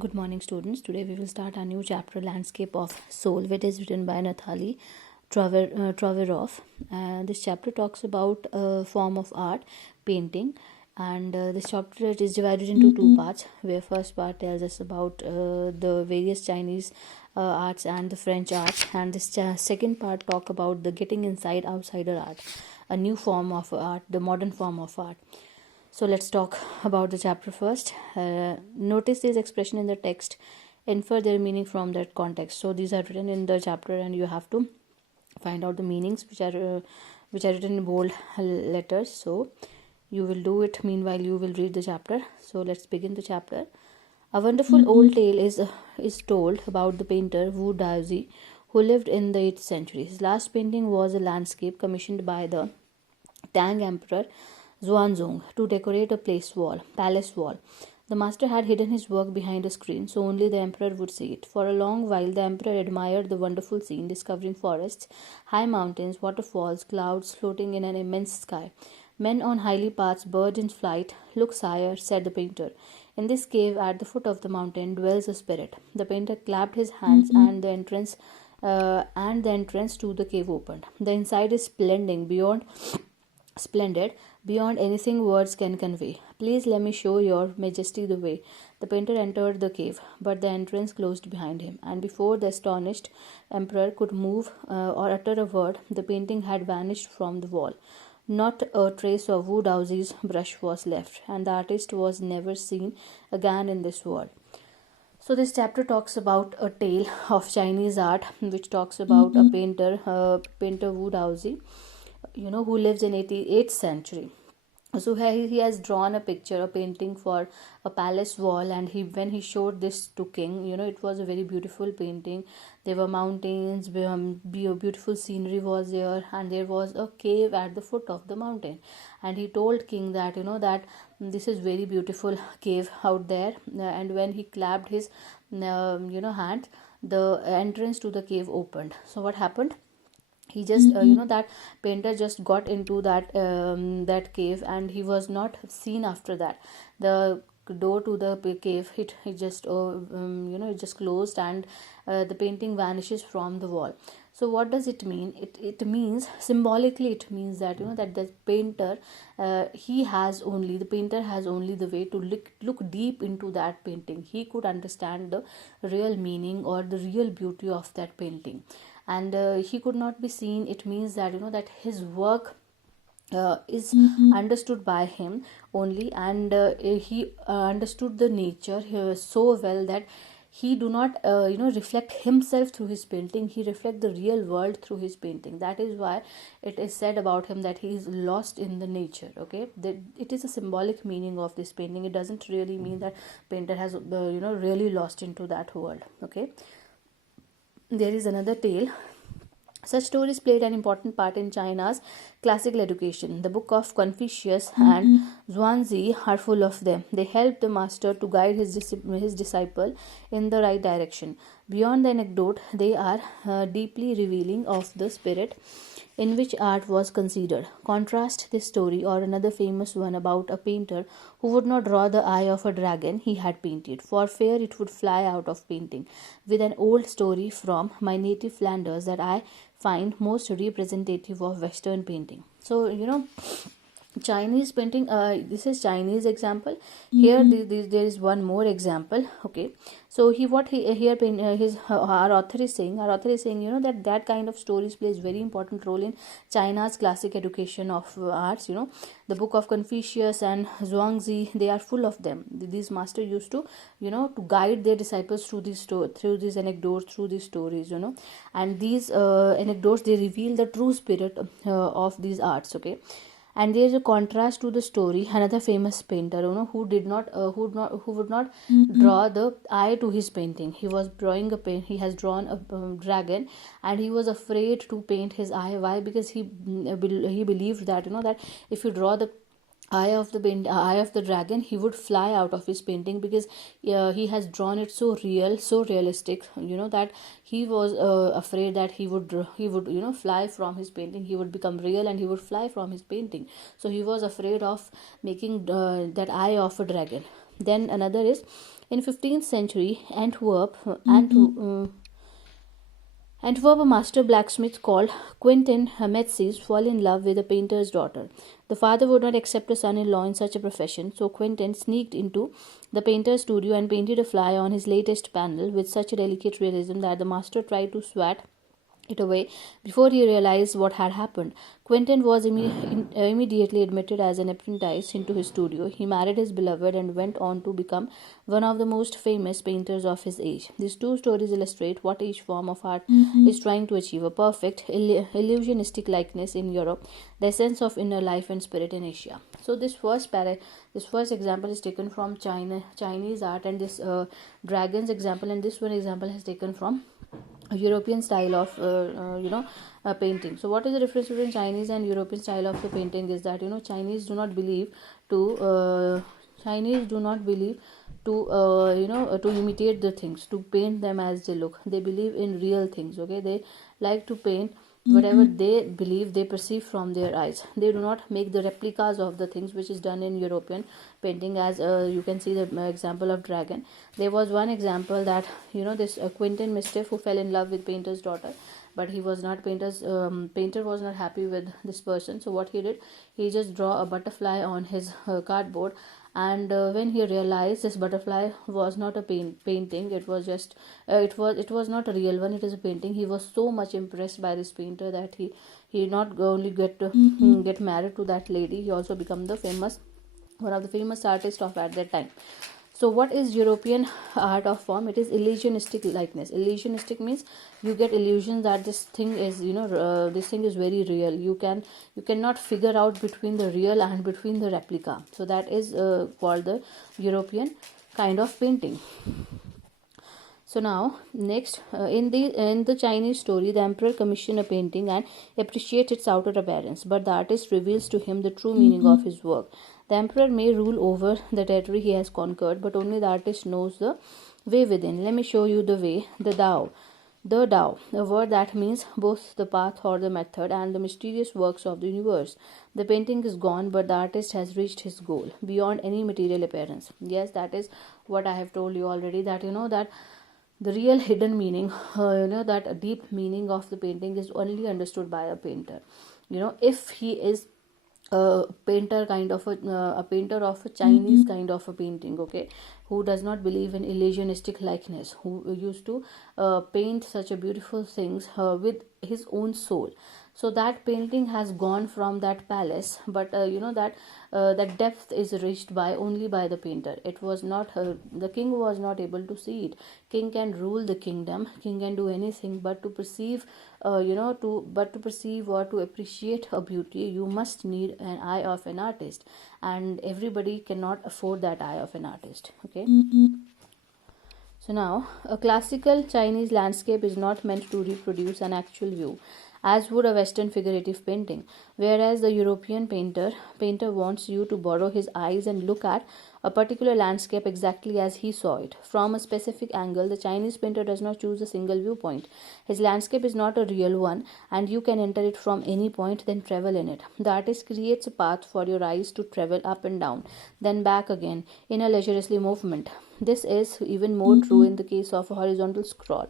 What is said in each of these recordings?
Good morning, students. Today we will start our new chapter, Landscape of Soul, which is written by Nathalie Traverov. This chapter talks about a form of art, painting, and this chapter is divided into two parts. Where first part tells us about the various Chinese arts and the French arts, and this second part talk about the getting inside outsider art, a new form of art, the modern form of art. So let's talk about the chapter first. Notice this expression in the text, infer their meaning from that context. So these are written in the chapter, and you have to find out the meanings which are written in bold letters. So you will do it. Meanwhile, you will read the chapter. So let's begin the chapter. A wonderful old tale is told about the painter Wu Daozi, who lived in the 8th century. His last painting was a landscape commissioned by the Tang Emperor Xuanzong to decorate a palace wall. The master had hidden his work behind a screen, so only the emperor would see it. For a long while, the emperor admired the wonderful scene, discovering forests, high mountains, waterfalls, clouds floating in an immense sky. Men on highly paths, birds in flight. Look, sire, said the painter. In this cave at the foot of the mountain dwells a spirit. The painter clapped his hands, and the entrance to the cave opened. The inside is splendid beyond anything words can convey. Please let me show your majesty the way. The painter entered the cave, but the entrance closed behind him, and before the astonished emperor could move or utter a word, the painting had vanished from the wall. Not a trace of Wu Daozi's brush was left, and the artist was never seen again in this world. So this chapter talks about a tale of Chinese art, which talks about a painter Wu Daozi, who lives in 8th century. So he has drawn a picture, a painting for a palace wall, and when he showed this to king, it was a very beautiful painting. There were mountains, beautiful scenery was there, and there was a cave at the foot of the mountain. And he told king that that this is very beautiful cave out there. And when he clapped his hand, the entrance to the cave opened. So what happened? He just that painter just got into that cave, and he was not seen after that. The door to the cave it just it just closed, and the painting vanishes from the wall. So what does it mean? It means, symbolically, it means that that the painter the painter has only the way to look deep into that painting. He could understand the real meaning or the real beauty of that painting, and he could not be seen. It means that that his work is understood by him only, and he understood the nature so well that he do not reflect himself through his painting. He reflect the real world through his painting. That is why it is said about him that he is lost in the nature. Okay, it is a symbolic meaning of this painting. It doesn't really mean that painter has really lost into that world. Okay, there is another tale. Such stories played an important part in China's classical education. The book of Confucius and Zhuangzi are full of them. They help the master to guide his disciple in the right direction. Beyond the anecdote, they are deeply revealing of the spirit in which art was considered. Contrast this story or another famous one about a painter who would not draw the eye of a dragon he had painted, for fear it would fly out of painting, with an old story from my native Flanders that I find most representative of Western painting. So, Chinese painting, this is Chinese example. Here there is one more example. Okay, so our author is saying that kind of stories plays very important role in China's classic education of arts. The book of Confucius and Zhuangzi, they are full of them. These masters used to to guide their disciples through these anecdotes, through these stories. And these anecdotes, they reveal the true spirit of these arts. Okay, and there is a contrast to the story. Another famous painter who would not draw the eye to his painting. He has drawn a dragon, and he was afraid to paint his eye. Why? Because he believed that that if you draw the eye of the dragon, he would fly out of his painting, because he has drawn it so real, so realistic, that he was afraid that he would fly from his painting. He would become real and he would fly from his painting. So he was afraid of making that eye of a dragon. Then another is, In 15th century Antwerp, a master blacksmith called Quentin Metzys fell in love with a painter's daughter. The father would not accept a son-in-law in such a profession, so Quentin sneaked into the painter's studio and painted a fly on his latest panel with such a delicate realism that the master tried to swat it away before he realized what had happened. Quentin was immediately admitted as an apprentice into his studio. He married his beloved and went on to become one of the most famous painters of his age. These two stories illustrate what each form of art is trying to achieve: a perfect, illusionistic likeness in Europe, the essence of inner life and spirit in Asia. So this first example is taken from Chinese art, and this dragons example, and this one example has taken from a European style of painting. So what is the difference between Chinese and European style of the painting is that Chinese do not believe to imitate the things, to paint them as they look. They believe in real things. Okay, they like to paint whatever they believe, they perceive from their eyes. They do not make the replicas of the things, which is done in European painting, as you can see the example of dragon. There was one example that this Quentin Mischief, who fell in love with painter's daughter, but he was not painter was not happy with this person. So what he did, he just draw a butterfly on his cardboard, and when he realized this butterfly was not a painting, it was just it was not a real one, it is a painting. He was so much impressed by this painter that he not only get married to that lady, he also become one of the famous artists of at that time. So what is European art of form? It is illusionistic likeness. Illusionistic means you get illusions that this thing is this thing is very real. You cannot figure out between the real and between the replica. So that is called the European kind of painting. So now next, in the Chinese story, the emperor commissioned a painting and appreciates its outer appearance, but the artist reveals to him the true meaning of his work. The emperor may rule over the territory he has conquered, but only the artist knows the way within. Let me show you the way. The Tao, a word that means both the path or the method and the mysterious works of the universe. The painting is gone, but the artist has reached his goal beyond any material appearance. Yes, that is what I have told you already, that that the real hidden meaning, that deep meaning of the painting is only understood by a painter. If he is a painter kind of a painter of a Chinese kind of a painting, okay, who does not believe in illusionistic likeness, who used to paint such a beautiful things with his own soul. So that painting has gone from that palace, but that depth is reached by only by the painter. It was not the king was not able to see it. King can rule the kingdom, king can do anything, but to perceive to perceive or to appreciate a beauty, you must need an eye of an artist, and everybody cannot afford that eye of an artist. Okay. So now, a classical Chinese landscape is not meant to reproduce an actual view, as would a Western figurative painting, whereas the European painter wants you to borrow his eyes and look at a particular landscape exactly as he saw it, from a specific angle. The Chinese painter does not choose a single viewpoint. His landscape is not a real one, and you can enter it from any point, then travel in it. The artist creates a path for your eyes to travel up and down, then back again, in a leisurely movement. This is even more true in the case of a horizontal scroll,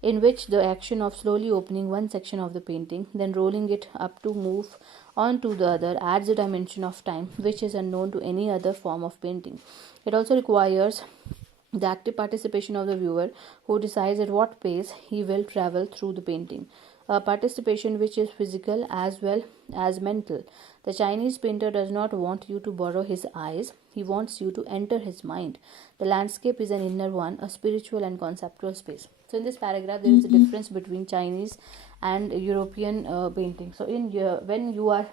in which the action of slowly opening one section of the painting, then rolling it up to move on to the other, adds a dimension of time which is unknown to any other form of painting. It also requires the active participation of the viewer, who decides at what pace he will travel through the painting, a participation which is physical as well as mental. The Chinese painter does not want you to borrow his eyes, he wants you to enter his mind. The landscape is an inner one, a spiritual and conceptual space. So in this paragraph, there is a difference between Chinese and European painting. So when you are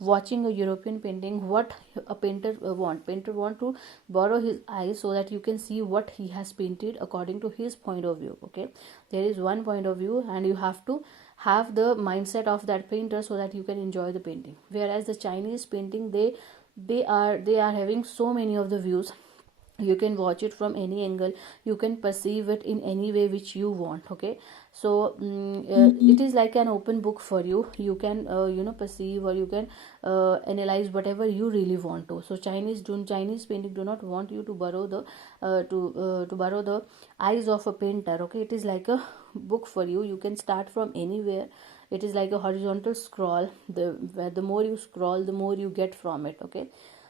watching a European painting, what a painter want to borrow his eyes so that you can see what he has painted according to his point of view. Okay, there is one point of view, and you have to have the mindset of that painter so that you can enjoy the painting. Whereas the Chinese painting, they are having so many of the views, you can watch it from any angle, you can perceive it in any way which you want. Okay, so it is like an open book for you. You can perceive, or you can analyze whatever you really want to. So Chinese painting do not want you to borrow the to borrow the eyes of a painter. Okay, it is like a book for you. You can start from anywhere. It is like a horizontal scroll. The more you scroll, the more you get from it. Okay,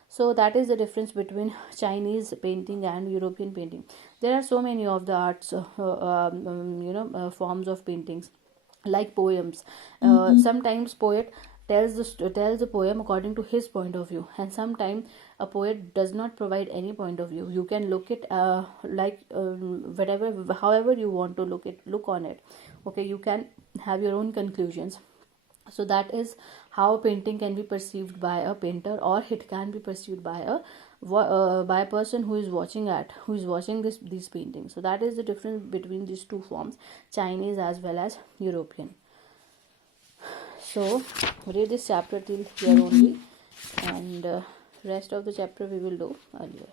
so that is the difference between Chinese painting and European painting. There are so many of the arts forms of paintings, like poems. Sometimes poet tells the poem according to his point of view, and sometimes a poet does not provide any point of view. You can look it whatever, however you want to look on it. Okay, you can have your own conclusions. So that is how painting can be perceived by a painter, or it can be perceived by a person who is watching these paintings. So that is the difference between these two forms, Chinese as well as European. So read this chapter till here only, and rest of the chapter we will do earlier.